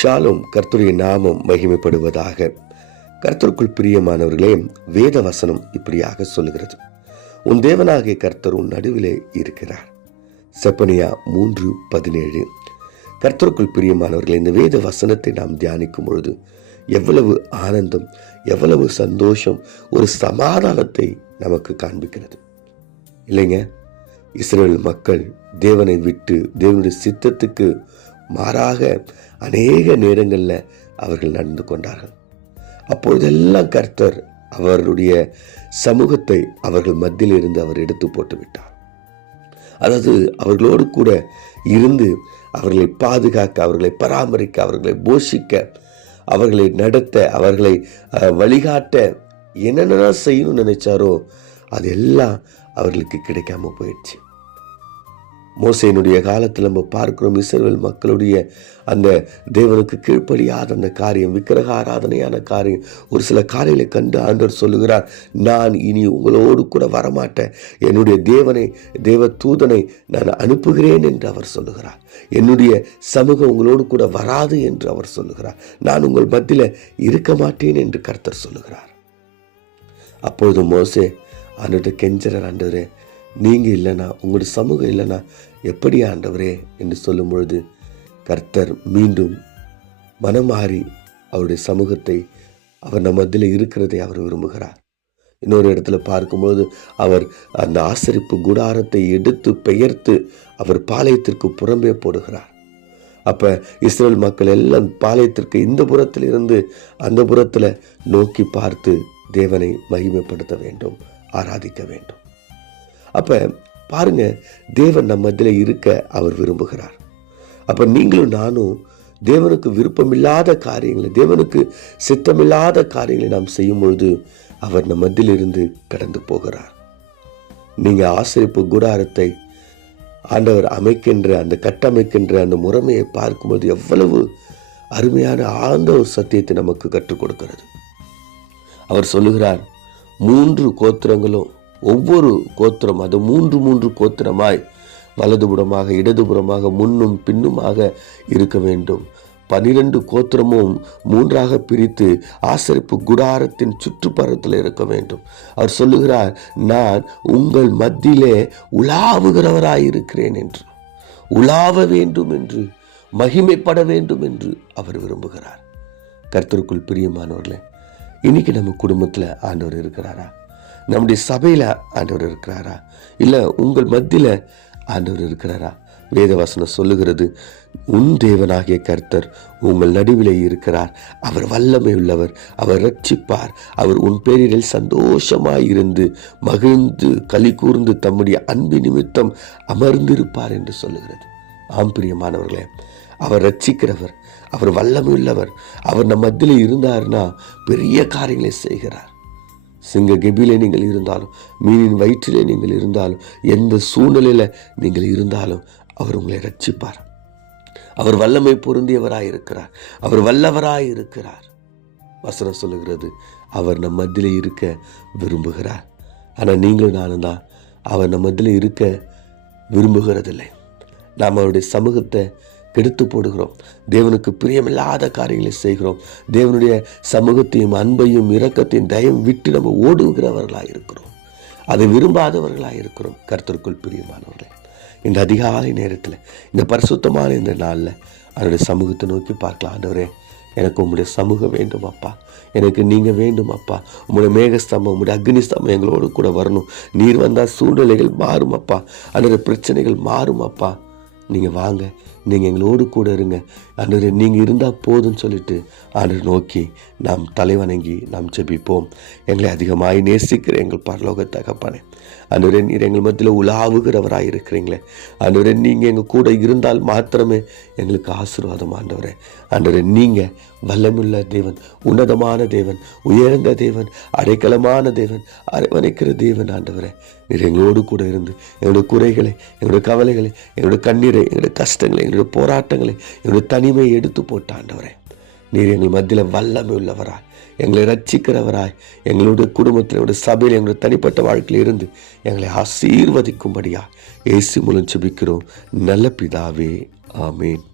ஷாலும் கர்த்தருடைய நாமம் மகிமைப்படுவதாக. கர்த்தருக்குள் பிரியமானவர்களே, வேத வசனம் இப்படியாக சொல்லுகிறது, உன் தேவனாகிய கர்த்தர் உன் நடுவிலே இருக்கிறார். செப்பனியா 3:17. கர்த்தருக்குள் பிரியமானவர்களே, இந்த வேத வசனத்தை நாம் தியானிக்கும் பொழுது எவ்வளவு ஆனந்தம், எவ்வளவு சந்தோஷம், ஒரு சமாதானத்தை நமக்கு காண்பிக்கிறது இல்லைங்க. இஸ்ரவேல் மக்கள் தேவனை விட்டு தேவனுடைய சித்தத்துக்கு மாறாக அநேக நேரங்களில் அவர்கள் நடந்து கொண்டார்கள். அப்பொழுதெல்லாம் கர்த்தர் அவருடைய சமூகத்தை அவர்கள் மத்தியில் இருந்து அவர் எடுத்து போட்டு விட்டார். அதாவது அவர்களோடு கூட இருந்து அவர்களை பாதுகாக்க, அவர்களை பராமரிக்க, அவர்களை போஷிக்க, அவர்களை நடத்த, அவர்களை வழிகாட்ட என்னென்ன செய்யணும்னு நினைச்சாரோ அதெல்லாம் அவர்களுக்கு கிடைக்காம போயிடுச்சு. மோசேயினுடைய காலத்தில் நம்ம பார்க்கிறோம், இஸ்ரவேல் மக்களுடைய அந்த தேவனுக்கு கீழ்ப்படியாத அந்த காரியம், விக்கிரக ஆராதனையான காரியம், ஒரு சில காரியங்களை கண்டு ஆண்டவர் சொல்லுகிறார், நான் இனி உங்களோடு கூட வரமாட்டேன், என்னுடைய தேவ தூதனை நான் அனுப்புகிறேன் என்று அவர் சொல்லுகிறார். என்னுடைய சமூகம் உங்களோடு கூட வராது என்று அவர் சொல்லுகிறார். நான் உங்கள் மத்தியில் இருக்க மாட்டேன் என்று கர்த்தர் சொல்லுகிறார். அப்பொழுது மோசே ஆண்டவர்கிட்ட கெஞ்சறார், ஆண்டவரே நீங்கள் இல்லைனா, உங்களுடைய சமூகம் இல்லைனா எப்படி ஆண்டவரே என்று சொல்லும் பொழுது கர்த்தர் மீண்டும் மனமாறி அவருடைய சமூகத்தை, அவர் நம்ம மத்தியில் இருக்கிறதை அவர் விரும்புகிறார். இன்னொரு இடத்துல பார்க்கும்போது அவர் அந்த ஆசரிப்பு கூடாரத்தை எடுத்து பெயர்த்து அவர் பாளையத்திற்கு புறம்பே போடுகிறார். அப்போ இஸ்ரவேல் மக்கள் எல்லாம் பாளையத்திற்கு இந்த புறத்தில் இருந்து அந்த புறத்தில் நோக்கி பார்த்து தேவனை மகிமைப்படுத்த வேண்டும், ஆராதிக்க வேண்டும். அப்ப பாருங்க, தேவன் நம்ம மத்தியில் இருக்க அவர் விரும்புகிறார். அப்ப நீங்களும் நானும் தேவனுக்கு விருப்பமில்லாத காரியங்களை, தேவனுக்கு சித்தமில்லாத காரியங்களை நாம் செய்யும் பொழுது அவர் நம்ம மத்தியில் இருந்து கடந்து போகிறார். நீங்க ஆசரிப்பு கூடாரத்தை ஆண்டவர் அமைக்கின்ற அந்த கட்டமைக்கின்ற அந்த முறைமையை பார்க்கும்போது எவ்வளவு அருமையான ஆழ்ந்த ஒரு சத்தியத்தை நமக்கு கற்றுக் கொடுக்கிறது. அவர் சொல்லுகிறார், 3 கோத்திரங்களும், ஒவ்வொரு கோத்திரம் அது 3 கோத்திரமாய் வலதுபுறமாக இடதுபுறமாக முன்னும் பின்னுமாக இருக்க வேண்டும். 12 கோத்திரமும் 3ஆக பிரித்து ஆசரிப்பு குடாரத்தின் சுற்றுப்புறத்தில் இருக்க வேண்டும். அவர் சொல்லுகிறார், நான் உங்கள் மத்தியிலே உலாவுகிறவராயிருக்கிறேன் என்று, உலாவ வேண்டும் என்று, மகிமைப்பட வேண்டும் என்று அவர் விரும்புகிறார். கர்த்தருக்குள் பிரியமானவர்களே, இன்னைக்கு நம்ம குடும்பத்தில் ஆண்டவர் இருக்கிறாரா? நம்முடைய சபையில் ஆண்டவர் இருக்கிறாரா? இல்லை உங்கள் மத்தியில் ஆண்டவர் இருக்கிறாரா? வேதவசனம் சொல்லுகிறது, உன் தேவனாகிய கர்த்தர் உங்கள் நடுவிலே இருக்கிறார், அவர் வல்லமை உள்ளவர், அவர் ரட்சிப்பார், அவர் உன் பேரில் சந்தோஷமாயிருந்து மகிழ்ந்து களி கூர்ந்து தம்முடைய அன்பு நிமித்தம் அமர்ந்திருப்பார் என்று சொல்லுகிறது. ஆம் பிரியமானவர்களே, அவர் ரட்சிக்கிறவர், அவர் வல்லமை உள்ளவர். அவர் நம் மத்தியில் இருந்தார்னா பெரிய காரியங்களை செய்கிறார். சிங்க கெபிலே நீங்கள் இருந்தாலும், மீனின் வயிற்றிலே நீங்கள் இருந்தாலும், எந்த சூழ்நிலையில நீங்கள் இருந்தாலும் அவர் உங்களை ரட்சிப்பார். அவர் வல்லமை பொருந்தியவராயிருக்கிறார், அவர் வல்லவராயிருக்கிறார். வசனம் சொல்லுகிறது, அவர் நம் மத்தியிலே இருக்க விரும்புகிறார். ஆனால் நீங்களும் நானும் தான் அவர் நம் மத்தியிலே இருக்க விரும்புகிறதில்லை. நாம் அவருடைய சமூகத்தை கெடுத்து போடுகிறோம், தேவனுக்கு பிரியமில்லாத காரியங்களை செய்கிறோம், தேவனுடைய சமூகத்தையும் அன்பையும் இரக்கத்தையும் தயவும் விட்டு நம்ம ஓடுகிறவர்களாக இருக்கிறோம், அதை விரும்பாதவர்களாக இருக்கிறோம். கர்த்தருக்குள் பிரியமானவர்களே, இந்த அதிகாலை நேரத்தில், இந்த பரிசுத்தமான இந்த நாளில் அவருடைய சமூகத்தை நோக்கி பார்க்கலாம். ஆண்டவரே, எனக்கு உங்களுடைய சமூகம் வேண்டும் அப்பா, எனக்கு நீங்கள் வேண்டும் அப்பா, உங்களுடைய மேகஸ்தம்பம், உங்களுடைய அக்னி ஸ்தம்பம் எங்களோடு கூட வரணும். நீர் வந்தால் சூழ்நிலைகள் மாறும் அப்பா, அதோட பிரச்சனைகள் மாறும் அப்பா. நீங்கள் வாங்க, நீங்கள் எங்களோடு கூட இருங்க ஆண்டவரே, நீங்கள் இருந்தால் போதும்னு சொல்லிட்டு ஆண்டவர் நோக்கி நாம் தலைவணங்கி நாம் ஜெபிப்போம். எங்களை அதிகமாய் நேசிக்கிற எங்கள் பரலோக தகப்பனே, ஆண்டவரே, நீர் எங்கள் மத்தியில் உலாவுகிறவராக இருக்கிறீங்களே ஆண்டவரே, நீங்கள் எங்கள் கூட இருந்தால் மாத்திரமே எங்களுக்கு ஆசீர்வாதம். ஆண்டவரே, ஆண்டவரே, நீங்கள் வல்லமுள்ள தேவன், உன்னதமான தேவன், உயர்ந்த தேவன், அடைக்கலமான தேவன், அரவணைக்கிற தேவன். ஆண்டவரே, நீர் எங்களோடு கூட இருந்து எங்களுடைய குறைகளை, எங்களுடைய கவலைகளை, எங்களுடைய கண்ணீரை, எங்களுடைய கஷ்டங்களை, எங்களுடைய போராட்டங்களை, எங்களுடைய தனிமையை எடுத்து போட்ட ஆண்டவரே, நீர் எங்கள் மத்தியில் வல்லமை உள்ளவராய், எங்களை ரட்சிக்கிறவராய், எங்களுடைய குடும்பத்தில், எங்களுடைய சபையில், எங்களுடைய தனிப்பட்ட வாழ்க்கையில் இருந்து எங்களை ஆசீர்வதிக்கும்படியா இயேசு மூலம் ஜெபிக்கிறோம் நல்ல பிதாவே, ஆமேன்.